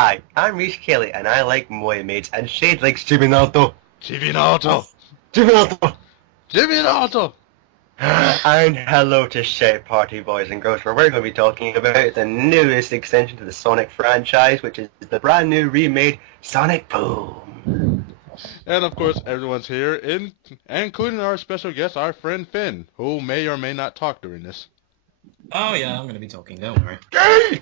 Hi, I'm Reese Kelly, and I like moe mates, and Shade likes Chibinato. Chibinato! Chibinato! Chibinato! And hello to ShoutParty, boys and girls, where we're going to be talking about the newest extension to the Sonic franchise, which is the brand new remade Sonic Boom. And of course, everyone's here, including our special guest, our friend Finn, who may or may not talk during this. Oh yeah, I'm gonna be talking, don't worry. Yay!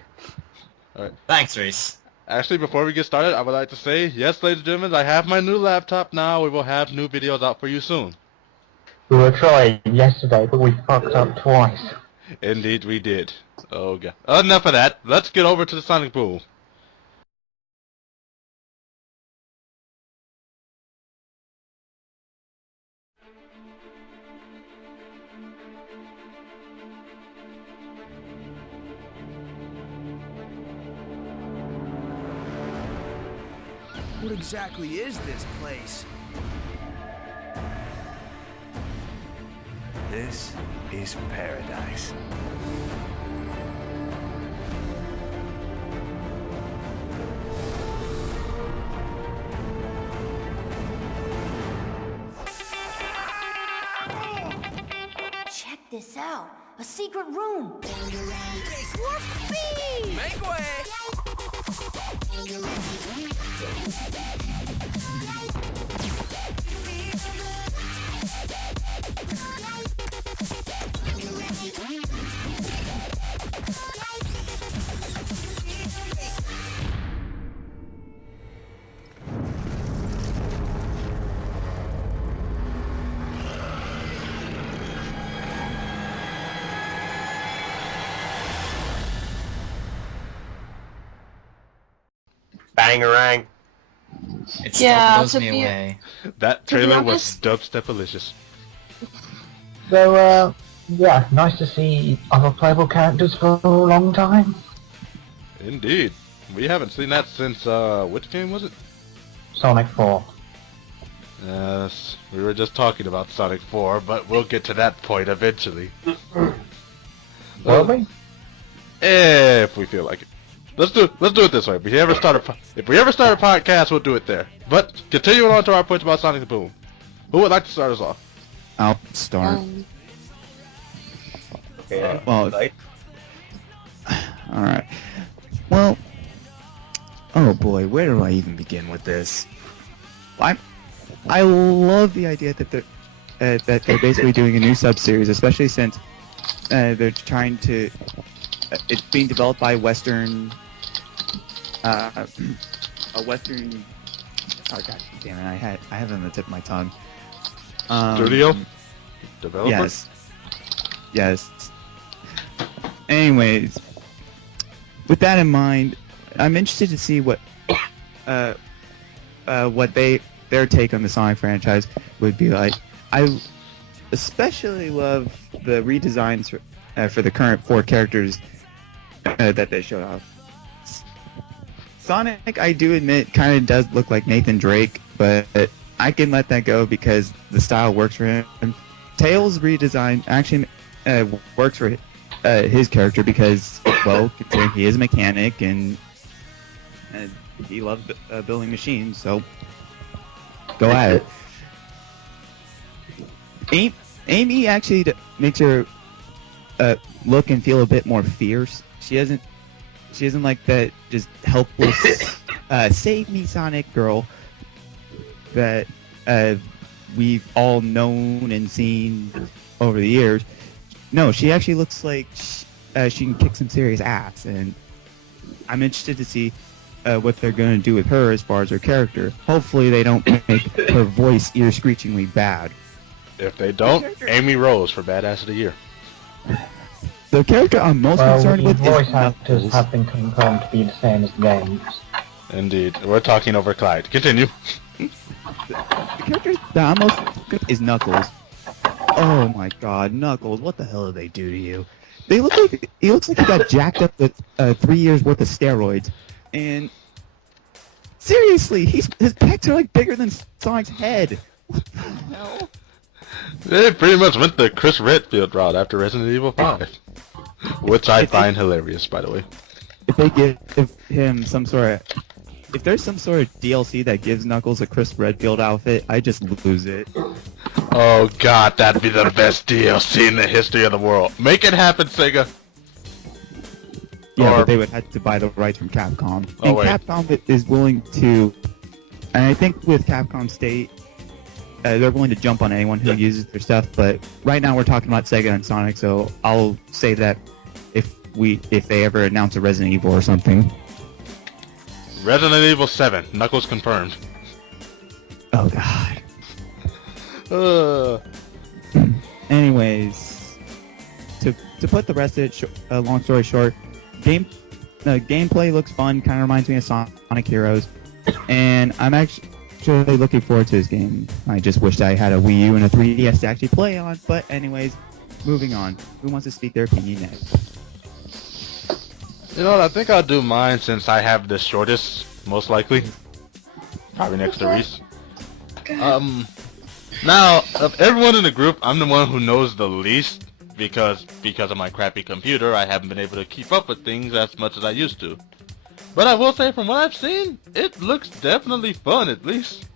Alright. Thanks, Reese. Actually, before we get started, I would like to say, yes, ladies and gentlemen, I have my new laptop now. We will have new videos out for you soon. We were trying yesterday, but we fucked up twice. Indeed, we did. Oh, God. Enough of that. Let's get over to the Sonic Boom. What exactly is this place? This is paradise. Check this out. A secret room. Whoopee! Make way! Bangarang. It Yeah, blows to me be- away. That To be trailer was honest- dubstep-alicious. So, yeah, nice to see other playable characters for a long time. Indeed. We haven't seen that since, which game was it? Sonic 4. Yes, we were just talking about Sonic 4, but we'll get to that point eventually. Will we? If we feel like it. Let's do it this way. If we ever start a podcast, we'll do it there. But continuing on to our point about Sonic the Boom. Who would like to start us off? I'll start. Okay, Well- right. Alright. Well, oh boy, where do I even begin with this? I love the idea that they're basically doing a new sub-series, especially since they're trying to... it's being developed by Western... a Western... Oh god damn it, I have it on the tip of my tongue. Studio? Developer? Yes. Yes. Anyways, with that in mind, I'm interested to see what their take on the Sonic franchise would be like. I especially love the redesigns for the current 4 characters that they showed off. Sonic, I do admit, kind of does look like Nathan Drake, but I can let that go because the style works for him. Tails' redesign actually works for his character because, well, considering he is a mechanic and he loves building machines, so go at it. Amy actually makes her look and feel a bit more fierce. She isn't like that just helpless save me Sonic girl that we've all known and seen over the years. No, she actually looks like she can kick some serious ass, and I'm interested to see what they're going to do with her as far as her character. Hopefully they don't make her voice ear-screechingly bad. If they don't, Amy Rose for Badass of the Year. The character I'm most concerned with voice is actors Knuckles. have been confirmed to be the same as the games. Indeed. We're talking over Clyde. Continue. The character that I'm most concerned with is Knuckles. Oh my god, Knuckles, what the hell did they do to you? He looks like he got jacked up with 3 years worth of steroids, and seriously, his pecs are like bigger than Sonic's head. What the hell? They pretty much went the Chris Redfield route after Resident Evil 5. Which I find hilarious, by the way. if they give him some sort of, if there's some sort of DLC that gives Knuckles a Chris Redfield outfit, I just lose it. Oh god, that'd be the best DLC in the history of the world. Make it happen, Sega. Yeah, Or- but they would have to buy the rights from Capcom. Oh, And wait. Capcom is willing to, and I think with Capcom State, they're willing to jump on anyone who uses their stuff. But right now we're talking about Sega and Sonic, so I'll say that if they ever announce a Resident Evil or something. Resident Evil 7, Knuckles confirmed. Oh god. Uh, Anyways, to put the rest of it, long story short, gameplay looks fun. Kind of reminds me of Sonic Heroes, and I'm actually looking forward to this game. I just wish I had a Wii U and a 3DS to actually play on. But anyways, moving on. Who wants to speak their opinion next? you know what, I think I'll do mine since I have the shortest, most likely. Probably next to Reese. Now, of everyone in the group, I'm the one who knows the least because of my crappy computer, I haven't been able to keep up with things as much as I used to. But I will say, from what I've seen, it looks definitely fun, at least.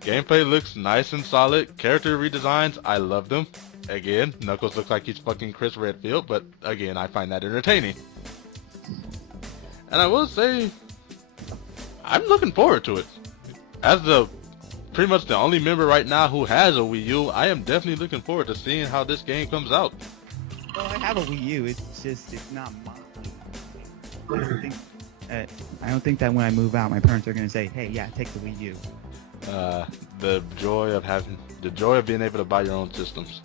Gameplay looks nice and solid. Character redesigns, I love them. Again, Knuckles looks like he's fucking Chris Redfield, but again, I find that entertaining. And I will say, I'm looking forward to it. As pretty much the only member right now who has a Wii U, I am definitely looking forward to seeing how this game comes out. Well, I have a Wii U. It's not mine. I don't think that when I move out, my parents are gonna say, "Hey, yeah, take the Wii U." The joy of being able to buy your own systems.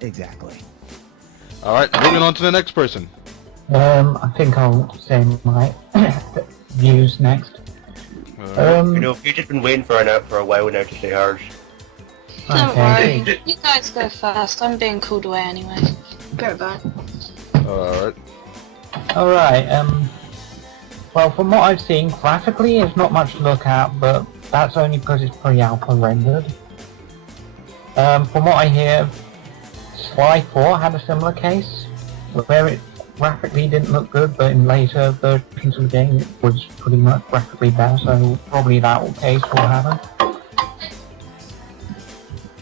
Exactly. All right, moving on to the next person. I think I'll say my views next. We've just been waiting for a while now to say ours. Don't Okay. worry. You guys go first. I'm being called away anyway. Go back. All right. Alright, well, from what I've seen, graphically, it's not much to look at, but that's only because it's pre-alpha rendered. From what I hear, Sly 4 had a similar case, where it graphically didn't look good, but in later versions of the game it was pretty much graphically better, so probably that case will happen.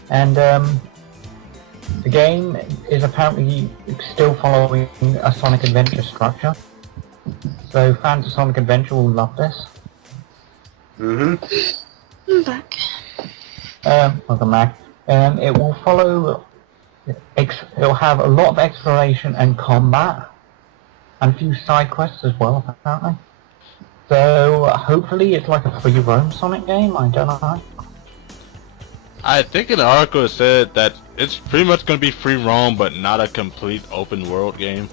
And the game is apparently still following a Sonic Adventure structure, so fans of Sonic Adventure will love this. Mm-hmm. I'm back. Welcome back. It will follow. It'll have a lot of exploration and combat, and a few side quests as well, apparently. So hopefully it's like a free roam Sonic game. I don't know. I think in the article it said that it's pretty much going to be free roam, but not a complete open world game.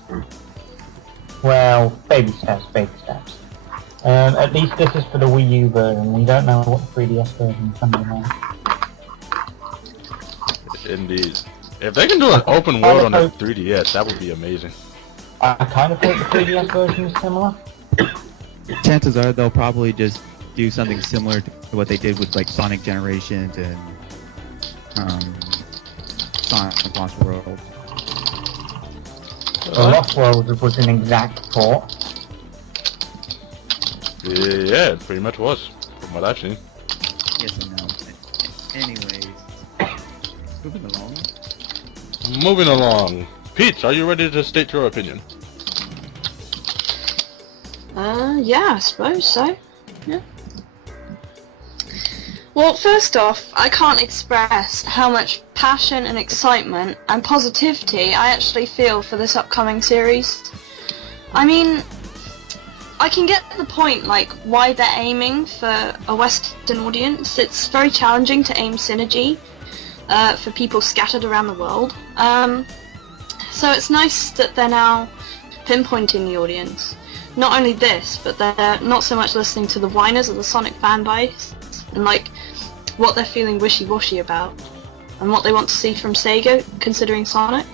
Well, baby steps, baby steps. At least this is for the Wii U version. We don't know what the 3DS version is coming out. Indeed. If they can do an open world on the 3DS, that would be amazing. I kind of think the 3DS version is similar. Chances are they'll probably just do something similar to what they did with like Sonic Generations and Sonic Lost World. Lost World was an exact port. Yeah, it pretty much was, from what I've seen. Yes and no. Anyways, moving along. Moving along. Peach, are you ready to state your opinion? Yeah, I suppose so. Yeah. Well, first off, I can't express how much passion and excitement and positivity I actually feel for this upcoming series. I mean, I can get the point, like, why they're aiming for a Western audience. It's very challenging to aim synergy for people scattered around the world. So it's nice that they're now pinpointing the audience. Not only this, but they're not so much listening to the whiners of the Sonic fanbase and like what they're feeling wishy-washy about and what they want to see from Sega considering Sonic,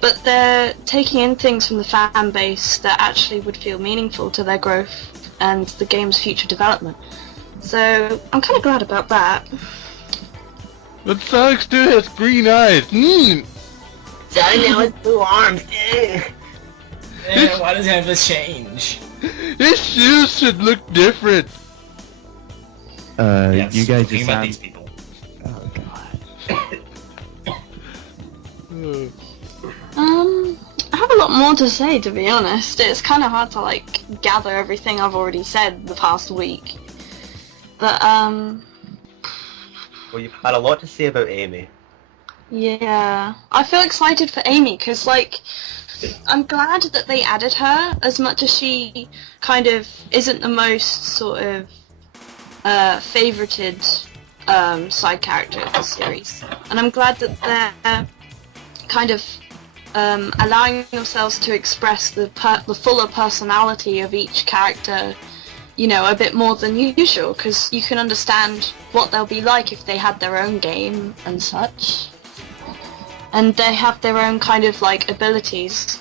but they're taking in things from the fan base that actually would feel meaningful to their growth and the game's future development. So I'm kind of glad about that. But Sonic still has green eyes. Sonic now has blue arms. Why does he have this change? His shoes should look different. Yes, You guys think just about sound. these people. Oh god. I have a lot more to say, to be honest. It's kind of hard to like gather everything I've already said the past week. But Well, you've had a lot to say about Amy. yeah, I feel excited for Amy because like I'm glad that they added her, as much as she kind of isn't the most sort of favorited side character of the series, and I'm glad that they're kind of allowing themselves to express the fuller personality of each character, you know, a bit more than usual, because you can understand what they'll be like if they had their own game and such. And they have their own kind of like abilities.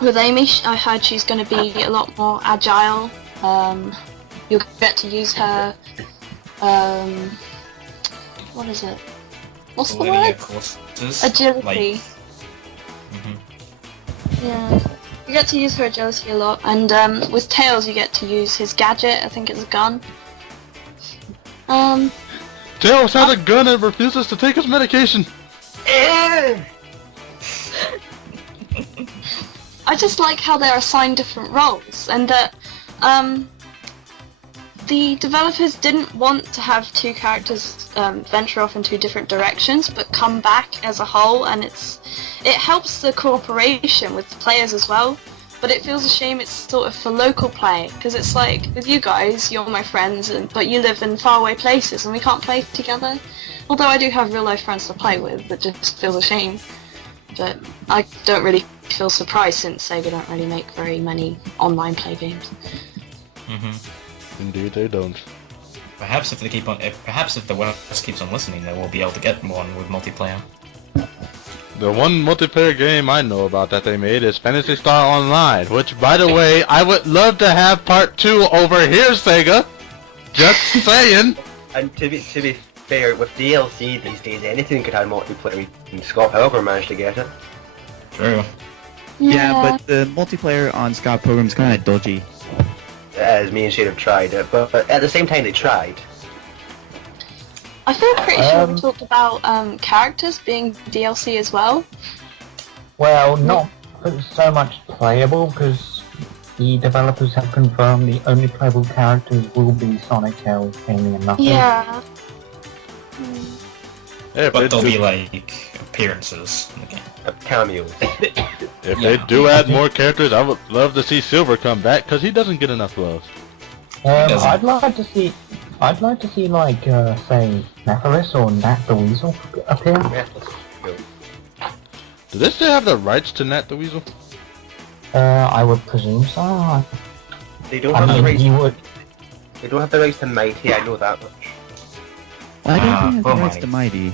With Amy, I heard she's going to be a lot more agile. You'll get to use her. What is it? What's the Linear word? courses, Agility. Mhm. Yeah. You get to use her agility a lot, and with Tails you get to use his gadget. I think it's a gun. Tails has a gun and refuses to take his medication. I just like how they're assigned different roles, and that the developers didn't want to have two characters venture off in two different directions, but come back as a whole, and it helps the cooperation with the players as well. But it feels a shame it's sort of for local play, because it's like, with you guys, you're my friends, but you live in faraway places, and we can't play together. Although I do have real life friends to play with, it just feels a shame. But I don't really feel surprised, since Sega don't really make very many online play games. Indeed, they don't. Perhaps if the West keeps on listening, they will be able to get one with multiplayer. The one multiplayer game I know about that they made is Phantasy Star Online, which, by the way, I would love to have part 2 over here, Sega. Just saying. And to be fair, with DLC these days, anything could have multiplayer. And Scott Pilgrim managed to get it. True. Yeah, but the multiplayer on Scott Pilgrim's kind of dodgy. As me and Shade have tried it, but at the same time they tried. I feel pretty sure we talked about characters being DLC as well. Well, not so much playable, because the developers have confirmed the only playable characters will be Sonic, Tails, Amy, and Knuckles. Yeah. If But they they'll do, be like appearances in the game. Cameos. if they do add more characters, I would love to see Silver come back, because he doesn't get enough love. doesn't. I'd like to see, like, say, Nephilis or Nat the Weasel appear. Do they still have the rights to Nat the Weasel? I would presume so. They don't I have the mean, rights. you would. They don't have the rights to Mighty. I know that much. I don't think oh it's rights my. to Mighty.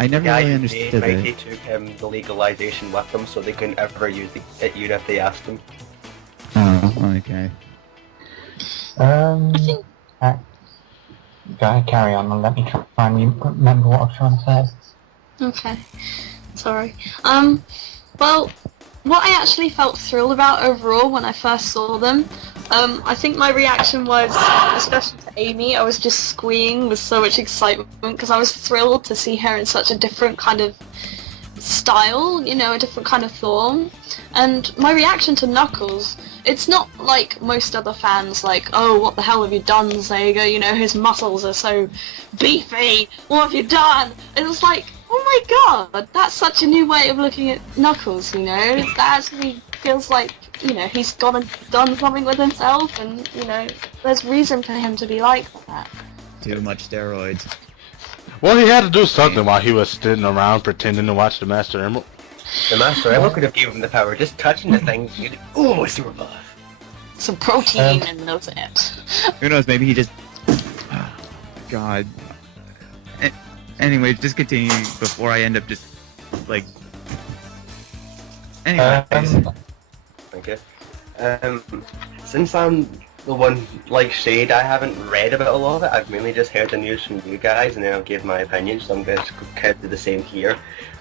I never really understood Mighty it. took the legalization with them, so they couldn't ever use it even if they asked them. Oh, okay. I think Go ahead, carry on, and let me try and remember what I was trying to say. Okay. Sorry. Well, what I actually felt thrilled about overall when I first saw them, I think my reaction was, especially to Amy, I was just squealing with so much excitement because I was thrilled to see her in such a different kind of style, you know, a different kind of form. And my reaction to Knuckles, it's not like most other fans, like, oh, what the hell have you done, Sega? You know, his muscles are so beefy. What have you done? It was like, oh my god, that's such a new way of looking at Knuckles, you know? That actually feels like, you know, he's gone and done something with himself, and, you know, there's reason for him to be like that. Too much steroids. Well, he had to do something while he was sitting around pretending to watch the Master Emerald. The Master Emerald could have given him the power. Just touching the thing, you'd, oh, super buff. Some protein and that's it. Who knows? Maybe he just. God. Anyway, just continue before I end up just like. Anyway. Okay. Since I'm the one like Shade, I haven't read about a lot of it. I've mainly just heard the news from you guys, and then I'll give my opinion. So I'm going to kind of do the same here.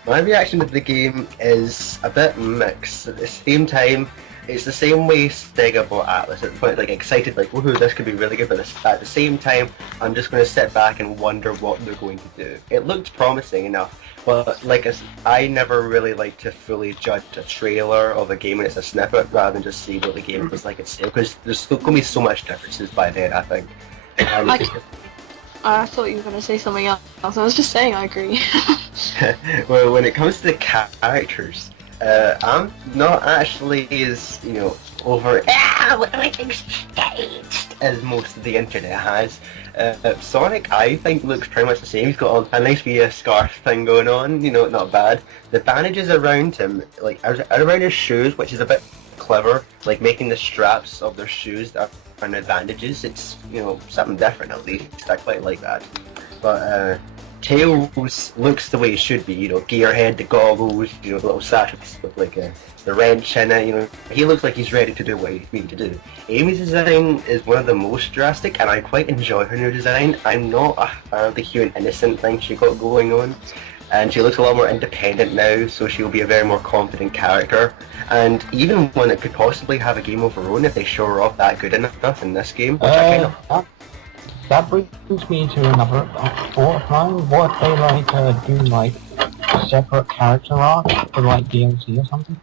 My reaction to the game is a bit mixed. At the same time, it's the same way Sega bought Atlas. At the point, like excited, like woohoo, this could be really good. But at the same time, I'm just going to sit back and wonder what they're going to do. It looked promising enough, but like I never really like to fully judge a trailer of a game when it's a snippet, rather than just see what the game was like itself. Because there's still going to be so much differences by then, I think. I thought you were going to say something else. I was just saying I agree. Well, when it comes to the characters, I'm not actually as, over staged as most of the internet has. Sonic, I think, looks pretty much the same. He's got a nice wee scarf thing going on, not bad. The bandages around him, like around his shoes, which is a bit clever, like making the straps of their shoes that are advantages. It's, something different at least. I quite like that. But Tails looks the way it should be, gearhead, the goggles, the little sash with like the wrench in it, he looks like he's ready to do what he's needing to do. Amy's design is one of the most drastic, and I quite enjoy her new design. I'm not a fan of the cute and innocent thing she got going on, and she looks a lot more independent now, so she'll be a very more confident character, and even one that could possibly have a game of her own if they show her off that good enough in this game, which I kind of... That brings me to another thought of mine. What if they do like a separate character arc for like DLC or something?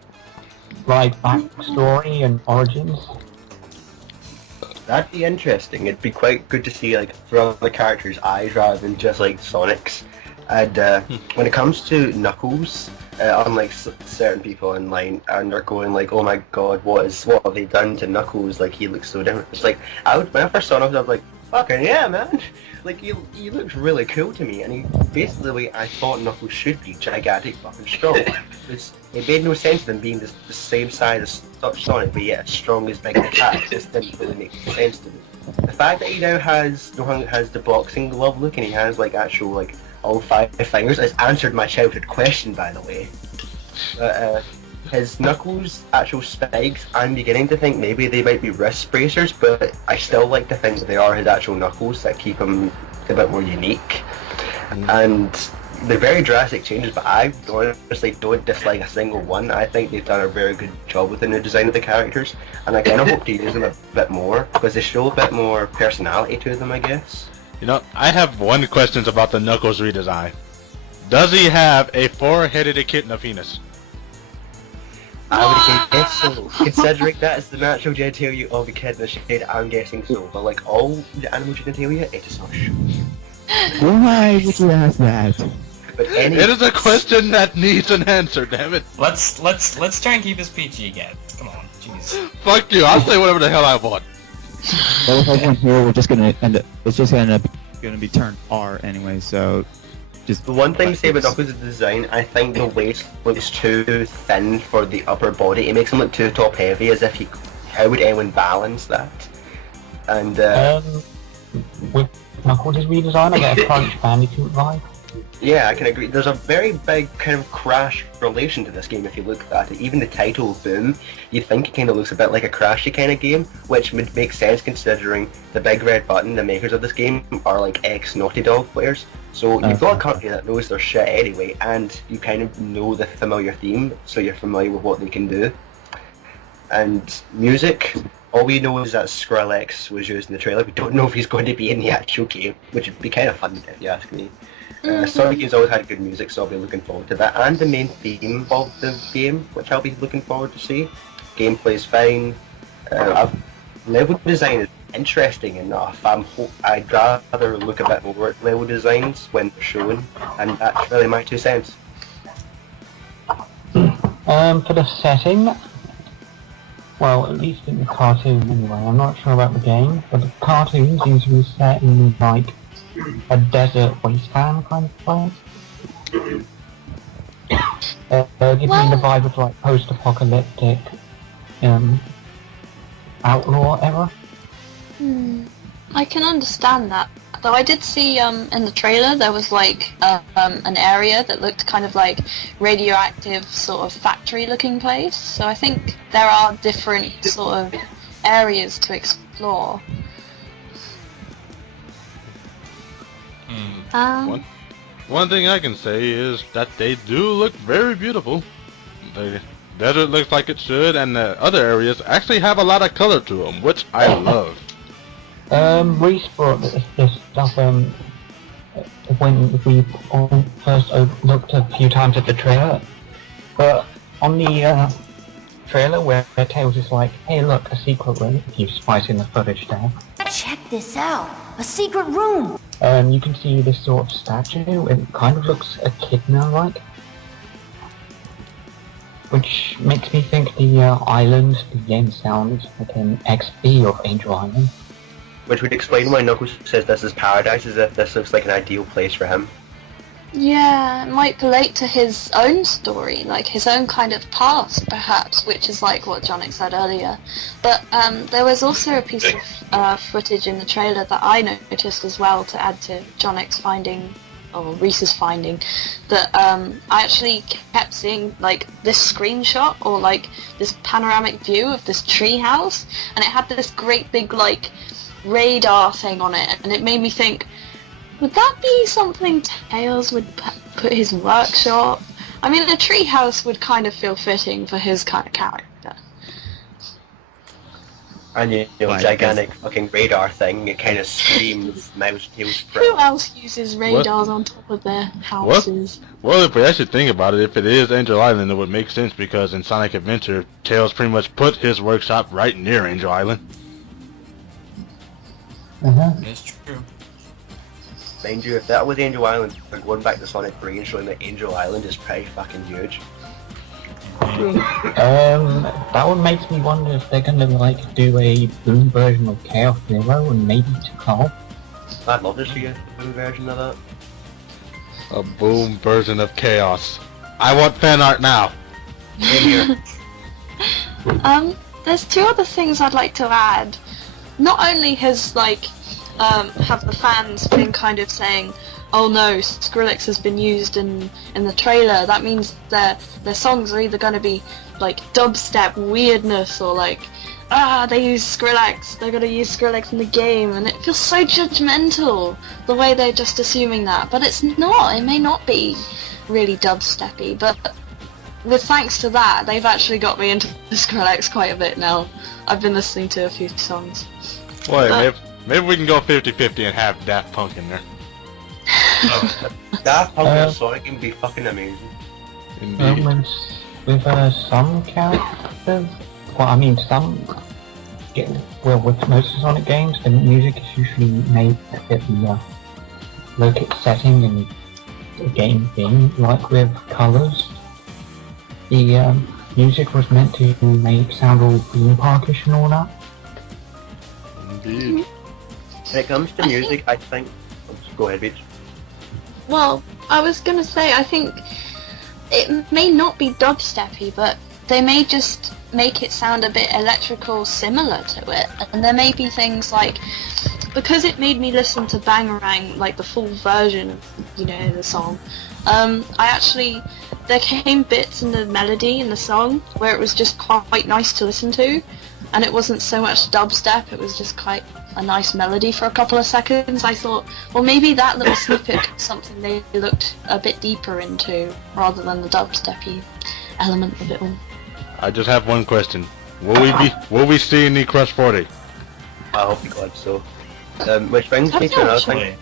Like backstory and origins? That'd be interesting. It'd be quite good to see like through the characters' eyes rather than just like Sonic's. And when it comes to Knuckles, unlike certain people online, and they're going like, "Oh my God, what have they done to Knuckles? Like he looks so different." It's like when I first saw Knuckles, I was like, "Fucking yeah, man!" Like he looks really cool to me, and he basically the way I thought Knuckles should be, gigantic, fucking strong. It made no sense to them being the same size as Sonic, but yet as strong as big attacks. This didn't really make sense to me. The fact that he now has the boxing glove look, and he has like actual like all 5 fingers, has answered my childhood question, by the way. His Knuckles' actual spikes, I'm beginning to think maybe they might be wrist bracers, but I still like to think that they are his actual knuckles that keep him a bit more unique. And they're very drastic changes, but I honestly don't dislike a single one. I think they've done a very good job with the new design of the characters, and I kind of hope to use them a bit more, because they show a bit more personality to them, I guess. I have one question about the Knuckles redesign. Does he have a 4-headed echidna penis? I would guess so. Considering that is the natural genitalia of a echidna shade, I'm guessing so. But like all the animal genitalia, it is not sure. Why would you ask that? But It is a question that needs an answer, damn it. Let's try and keep this PG again. Come on, jeez. Fuck you, I'll say whatever the hell I want. Well, with everyone here, we're just gonna end up. It's just gonna be turned R anyway. So, just the one thing to say about Knuckles' design, I think the waist looks too thin for the upper body. It makes him look too top heavy, as if how would anyone balance that? And with Knuckles' redesign, I get a Crunch Bandicoot vibe. Yeah, I can agree. There's a very big kind of Crash relation to this game if you look at it. Even the title, Boom, you think it kind of looks a bit like a Crashy kind of game, which would make sense considering the Big Red Button, the makers of this game, are like ex-Naughty Dog players. So you've got a company that knows their shit anyway, and you kind of know the familiar theme, so you're familiar with what they can do. And music, all we know is that Skrillex was used in the trailer. We don't know if he's going to be in the actual game, which would be kind of fun if you ask me. Sonic games always had good music, so I'll be looking forward to that. And the main theme of the game, which I'll be looking forward to see. Gameplay's fine. Level design is interesting enough. I'd rather look a bit more at level designs when they're shown, and that's really my 2 cents. For the setting, well, at least in the cartoon anyway, I'm not sure about the game, but the cartoon seems to be set in like a desert wasteland kind of place. Gives me the vibe of like post-apocalyptic outlaw era. I can understand that. Though I did see in the trailer there was like an area that looked kind of like radioactive sort of factory looking place. So I think there are different sort of areas to explore. one thing I can say is that they do look very beautiful. The desert looks like it should, and the other areas actually have a lot of color to them, which I love. Reese brought this stuff, when we first looked a few times at the trailer, but on the trailer where Tails is like, hey look, a secret room, if you spice in the footage there. Check this out. A secret room. You can see this sort of statue, it kind of looks echidna-like. Which makes me think the island, the game sounds like an XP of Angel Island. Which would explain why Knuckles says this is paradise, as if this looks like an ideal place for him. Yeah, it might relate to his own story, like his own kind of past, perhaps, which is like what Jonix said earlier. But there was also a piece of footage in the trailer that I noticed as well to add to Jonix finding, or Reese's finding, that I actually kept seeing like this screenshot or like this panoramic view of this tree house, and it had this great big like radar thing on it, and it made me think, would that be something Tails would put his workshop? I mean, a treehouse would kind of feel fitting for his kind of character. And you know, Why, gigantic fucking radar thing, it kind of screams Mouse Tails. Who else uses radars on top of their houses? Well, if we actually think about it, if it is Angel Island, it would make sense because in Sonic Adventure, Tails pretty much put his workshop right near Angel Island. It's true. Mind you, if that was Angel Island, we're going back to Sonic 3 and showing that Angel Island is pretty fucking huge. That one makes me wonder if they're gonna like do a boom version of Chaos Zero and maybe Tikal. I'd love to see a boom version of that. A boom version of Chaos. I want fan art now. In here. There's two other things I'd like to add. Not only has like have the fans been kind of saying, oh no, Skrillex has been used in the trailer, that means their songs are either going to be like dubstep weirdness or like, they use Skrillex, they're going to use Skrillex in the game, and it feels so judgmental the way they're just assuming that, but it's not, it may not be really dubsteppy, but with thanks to that, they've actually got me into Skrillex quite a bit now. I've been listening to a few songs. Wait, maybe we can go 50-50 and have Daft Punk in there. Daft Punk and Sonic can be fucking amazing. Indeed. With some characters, well, I mean with most of Sonic games, the music is usually made to fit the located setting and the game theme, like with Colors. The music was meant to sound all theme parkish and all that. Indeed. When it comes to music, I think... Go ahead, Beach. Well, I was gonna say, I think it may not be dubsteppy, but they may just make it sound a bit electrical similar to it. And there may be things like, because it made me listen to Bangarang, like the full version, the song, there came bits in the melody in the song where it was just quite nice to listen to, and it wasn't so much dubstep, it was just quite a nice melody for a couple of seconds. I thought, well, maybe that little snippet was something they looked a bit deeper into, rather than the dubsteppy element of it all. I just have one question. Will we see any Crush 40? I hope to God so. Which brings me to another thing.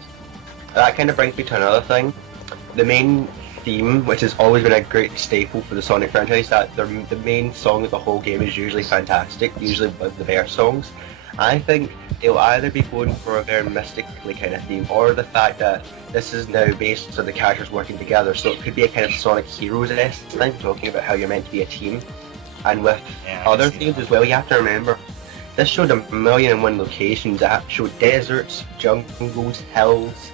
That kind of brings me to another thing. The main theme, which has always been a great staple for the Sonic franchise, that the main song of the whole game is usually fantastic, usually with the verse songs. I think it'll either be going for a very mystically kind of theme, or the fact that this is now based on the characters working together, so it could be a kind of Sonic Heroes-esque thing, talking about how you're meant to be a team. And with other themes as well, you have to remember, this showed 1,000,001 locations. That showed deserts, jungles, hills,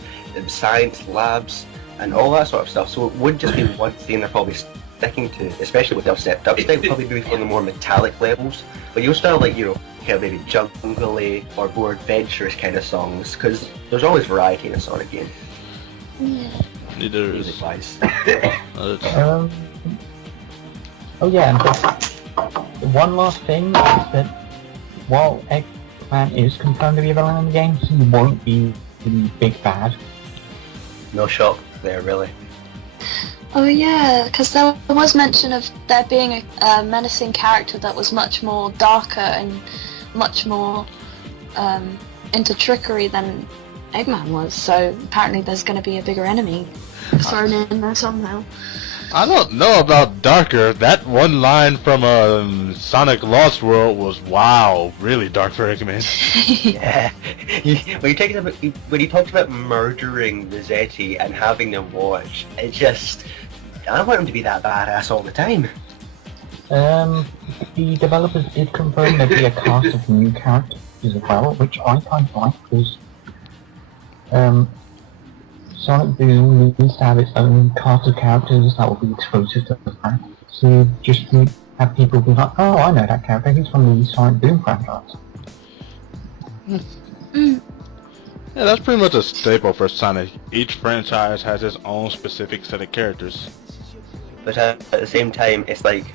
science labs, and all that sort of stuff. So it would just be one theme they're probably sticking to, especially with dubstep. Dubstep would probably be for the more metallic levels, but you'll still like, kind of maybe jungle-y or more adventurous kind of songs, because there's always variety in a Sonic game. Neither is. Music-wise. Oh yeah, and one last thing is that while Eggman is confirmed to be a villain in the game, he won't be the big bad. No shock. there, really. Oh yeah, because there was mention of there being a menacing character that was much more darker and much more into trickery than Eggman was, so apparently there's going to be a bigger enemy thrown in there somehow. I don't know about darker. That one line from Sonic Lost World was wow, really dark for Eggman. Yeah. When he talks about murdering Rossetti and having them watch, it just... I don't want him to be that badass all the time. The developers did confirm there'd be a cast of new characters as well, which I kind of like, because Sonic Boom needs to have its own cast of characters that will be exclusive to the franchise. So just have people be like, oh, I know that character, he's from the Sonic Boom franchise. Mm. Yeah, that's pretty much a staple for Sonic. Each franchise has its own specific set of characters. But at the same time, it's like,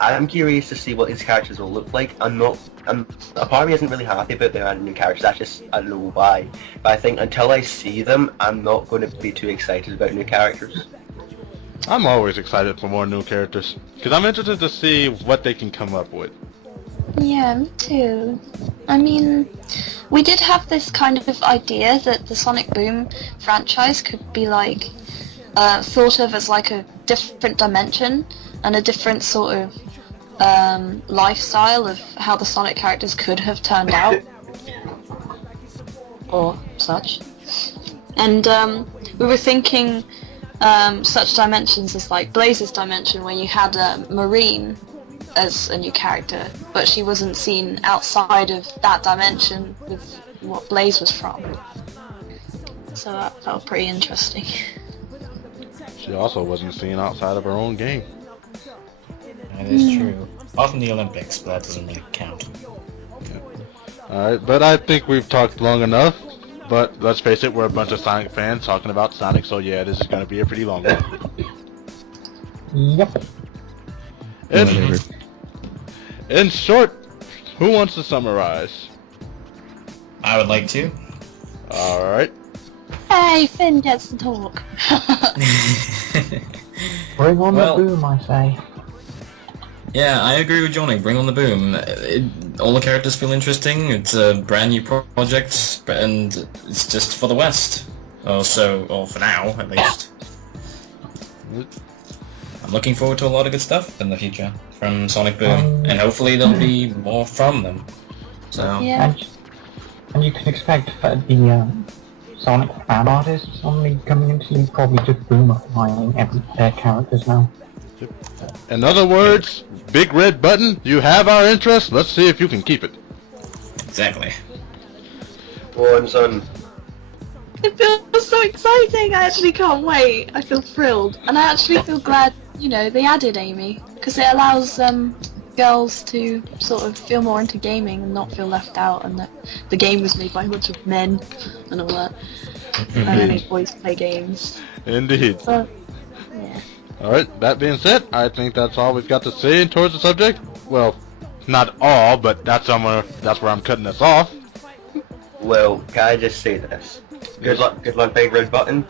I'm curious to see what these characters will look like. A part of me isn't really happy about them adding new characters, that's just, I don't know why. But I think until I see them, I'm not going to be too excited about new characters. I'm always excited for more new characters, because I'm interested to see what they can come up with. Yeah, me too. I mean, we did have this kind of idea that the Sonic Boom franchise could be like, thought of as like a different dimension and a different sort of lifestyle of how the Sonic characters could have turned out, or such. And we were thinking such dimensions as like Blaze's dimension, where you had Marine as a new character, but she wasn't seen outside of that dimension with what Blaze was from. So that felt pretty interesting. She also wasn't seen outside of her own game. That is true. Apart from the Olympics, but that doesn't really count. Alright, but I think we've talked long enough. But let's face it, we're a bunch of Sonic fans talking about Sonic, so yeah, this is going to be a pretty long one. Yep. In short, who wants to summarize? I would like to. Alright. Hey, Finn gets to talk. Bring on Well- the boom, I say. Yeah, I agree with Johnny. Bring on the boom. All the characters feel interesting. It's a brand new project, and it's just for the West. Or for now, at least. I'm looking forward to a lot of good stuff in the future from Sonic Boom, and hopefully there'll be more from them. So Yeah. And you can expect the Sonic fan artists on the community probably just boomifying their characters now. In other words, Big Red Button, you have our interest, let's see if you can keep it. exactly. Go on, son. It feels so exciting. I actually can't wait. I feel thrilled, and I actually feel glad, they added Amy, because it allows girls to sort of feel more into gaming and not feel left out, and that the game was made by a bunch of men and all that. And only boys play games. Indeed. So, yeah. Alright, that being said, I think that's all we've got to say towards the subject. Well, not all, but that's where I'm cutting this off. Well, can I just say this? Good luck, Big Red Button.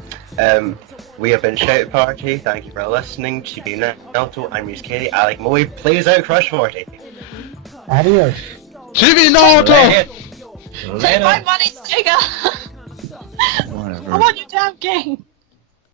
We have been ShoutParty. Thank you for listening. Chibi Naruto, I'm Reese Katie. Alec Moe plays out Crush 40. Adios. Chibi Naruto! Take my money, Sega! Whatever. I want your damn game!